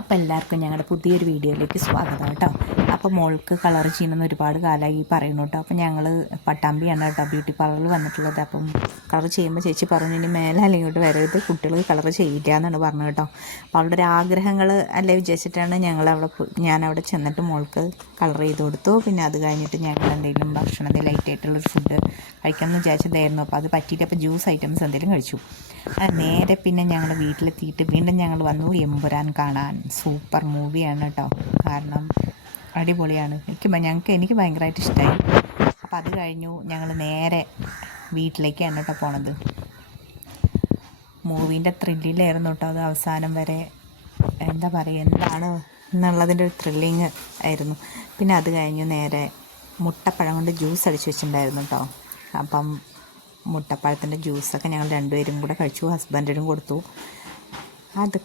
അപ്പോൾ എല്ലാവർക്കും ഞങ്ങളുടെ പുതിയൊരു വീഡിയോയിലേക്ക് സ്വാഗതം കേട്ടോ. അപ്പോൾ മോൾക്ക് കളർ ചെയ്യണമെന്ന് ഒരുപാട് കാലമായി പറയുന്നു കേട്ടോ. അപ്പോൾ ഞങ്ങൾ പട്ടാമ്പിയാണ് കേട്ടോ ബ്യൂട്ടി പാർലറിൽ വന്നിട്ടുള്ളത്. അപ്പം കളർ ചെയ്യുമ്പോൾ ചേച്ചി പറഞ്ഞു ഇനി മേലെ അല്ലെങ്കിൽ ഇങ്ങോട്ട് വരരുത്, കുട്ടികൾക്ക് കളർ ചെയ്യില്ല എന്നാണ് പറഞ്ഞത് കേട്ടോ. അപ്പോൾ അവളുടെ ഒരു ആഗ്രഹങ്ങൾ അല്ലേ വിചാരിച്ചിട്ടാണ് ഞാനവിടെ ചെന്നിട്ട് മോൾക്ക് കളർ ചെയ്ത് കൊടുത്തു. പിന്നെ അത് കഴിഞ്ഞിട്ട് ഞങ്ങൾ എന്തെങ്കിലും ഭക്ഷണം ലൈറ്റായിട്ടുള്ളൊരു ഫുഡ് കഴിക്കാമെന്ന് വിചാരിച്ചതായിരുന്നു. അപ്പോൾ അത് പറ്റിയിട്ട് അപ്പോൾ ജ്യൂസ് ഐറ്റംസ് എന്തെങ്കിലും കഴിച്ചു. നേരെ പിന്നെ ഞങ്ങൾ വീട്ടിലെത്തിയിട്ട് വീണ്ടും ഞങ്ങൾ വന്നു എമ്പുരാൻ കാണാൻ. സൂപ്പർ മൂവിയാണ് കേട്ടോ. കാരണം അടിപൊളിയാണ്. എനിക്ക് ഭയങ്കരമായിട്ട് ഇഷ്ടമായി. അപ്പോൾ അത് കഴിഞ്ഞു ഞങ്ങൾ നേരെ വീട്ടിലേക്കാണ് കേട്ടോ പോണത്. മൂവീൻ്റെ ത്രില്ലിലായിരുന്നു കേട്ടോ അത് അവസാനം വരെ. എന്താ പറയുക, എന്താണ് എന്നുള്ളതിൻ്റെ ഒരു ത്രില്ലിങ് ആയിരുന്നു. പിന്നെ അത് കഴിഞ്ഞു നേരെ മുട്ടപ്പഴം കൊണ്ട് ജ്യൂസ് അടിച്ച് വെച്ചിട്ടുണ്ടായിരുന്നു കേട്ടോ. അപ്പം മുട്ടപ്പഴത്തിൻ്റെ ജ്യൂസൊക്കെ ഞങ്ങൾ രണ്ടുപേരും കൂടെ കഴിച്ചു, ഹസ്ബൻഡിനും കൊടുത്തു. അത്